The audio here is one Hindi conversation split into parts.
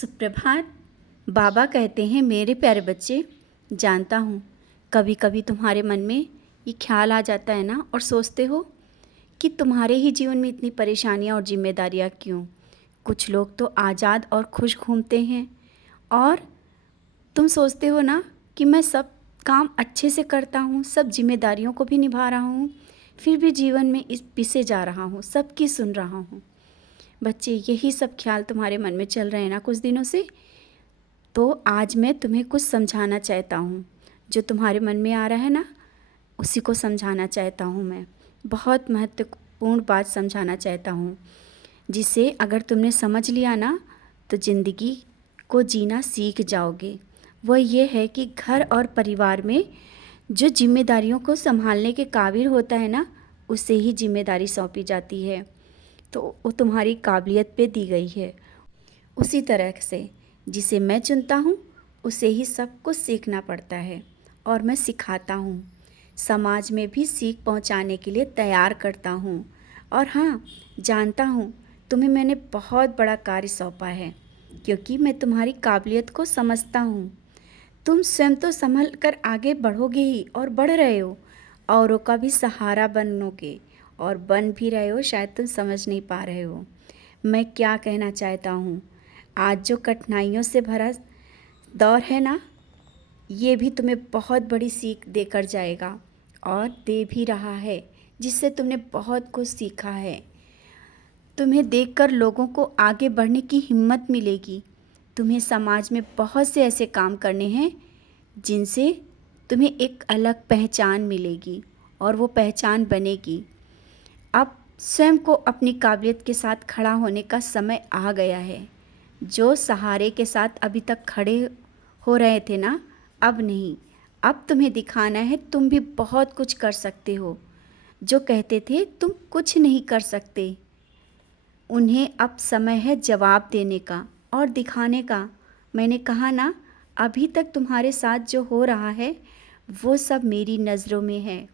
सुप्रभात। बाबा कहते हैं, मेरे प्यारे बच्चे, जानता हूँ कभी कभी तुम्हारे मन में ये ख्याल आ जाता है ना, और सोचते हो कि तुम्हारे ही जीवन में इतनी परेशानियाँ और जिम्मेदारियाँ क्यों। कुछ लोग तो आज़ाद और खुश घूमते हैं, और तुम सोचते हो ना कि मैं सब काम अच्छे से करता हूँ, सब जिम्मेदारियों को भी निभा रहा हूँ, फिर भी जीवन में इस पिसे जा रहा हूँ, सबकी सुन रहा हूँ। बच्चे, यही सब ख्याल तुम्हारे मन में चल रहे हैं ना कुछ दिनों से। तो आज मैं तुम्हें कुछ समझाना चाहता हूँ। जो तुम्हारे मन में आ रहा है ना, उसी को समझाना चाहता हूँ मैं। बहुत महत्वपूर्ण बात समझाना चाहता हूँ, जिसे अगर तुमने समझ लिया ना तो ज़िंदगी को जीना सीख जाओगे। वह ये है कि घर और परिवार में जो जिम्मेदारियों को संभालने के काबिल होता है ना, उसे ही जिम्मेदारी सौंपी जाती है। तो वो तुम्हारी काबिलियत पे दी गई है। उसी तरह से जिसे मैं चुनता हूँ, उसे ही सब कुछ सीखना पड़ता है, और मैं सिखाता हूँ। समाज में भी सीख पहुँचाने के लिए तैयार करता हूँ। और हाँ, जानता हूँ तुम्हें मैंने बहुत बड़ा कार्य सौंपा है, क्योंकि मैं तुम्हारी काबिलियत को समझता हूँ। तुम स्वयं तो संभल कर आगे बढ़ोगे ही, और बढ़ रहे हो। औरों का भी सहारा बनोगे, और बन भी रहे हो। शायद तुम समझ नहीं पा रहे हो मैं क्या कहना चाहता हूँ। आज जो कठिनाइयों से भरा दौर है ना, ये भी तुम्हें बहुत बड़ी सीख देकर जाएगा, और दे भी रहा है, जिससे तुमने बहुत कुछ सीखा है। तुम्हें देखकर लोगों को आगे बढ़ने की हिम्मत मिलेगी। तुम्हें समाज में बहुत से ऐसे काम करने हैं जिनसे तुम्हें एक अलग पहचान मिलेगी, और वो पहचान बनेगी। अब स्वयं को अपनी काबिलियत के साथ खड़ा होने का समय आ गया है। जो सहारे के साथ अभी तक खड़े हो रहे थे ना, अब नहीं। अब तुम्हें दिखाना है तुम भी बहुत कुछ कर सकते हो। जो कहते थे तुम कुछ नहीं कर सकते, उन्हें अब समय है जवाब देने का और दिखाने का। मैंने कहा ना, अभी तक तुम्हारे साथ जो हो रहा है वो सब मेरी नज़रों में है,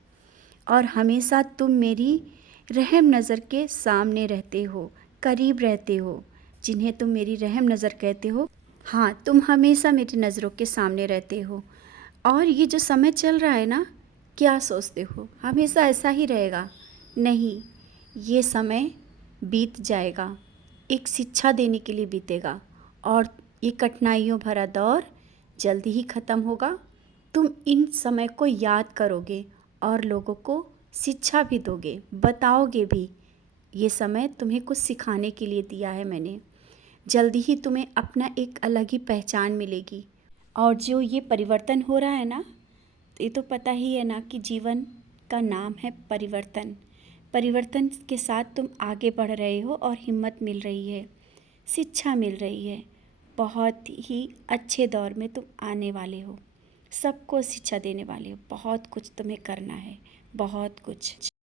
और हमेशा तुम मेरी रहम नज़र के सामने रहते हो, करीब रहते हो। जिन्हें तुम मेरी रहम नज़र कहते हो, हाँ, तुम हमेशा मेरी नज़रों के सामने रहते हो। और ये जो समय चल रहा है ना, क्या सोचते हो हमेशा ऐसा ही रहेगा? नहीं, ये समय बीत जाएगा, एक शिक्षा देने के लिए बीतेगा, और ये कठिनाइयों भरा दौर जल्दी ही ख़त्म होगा। तुम इन समय को याद करोगे, और लोगों को शिक्षा भी दोगे, बताओगे भी। ये समय तुम्हें कुछ सिखाने के लिए दिया है मैंने। जल्दी ही तुम्हें अपना एक अलग ही पहचान मिलेगी। और जो ये परिवर्तन हो रहा है ना, तो ये तो पता ही है ना कि जीवन का नाम है परिवर्तन। परिवर्तन के साथ तुम आगे बढ़ रहे हो, और हिम्मत मिल रही है, शिक्षा मिल रही है। बहुत ही अच्छे दौर में तुम आने वाले हो, सबको शिक्षा देने वाले हो। बहुत कुछ तुम्हें करना है, बहुत कुछ।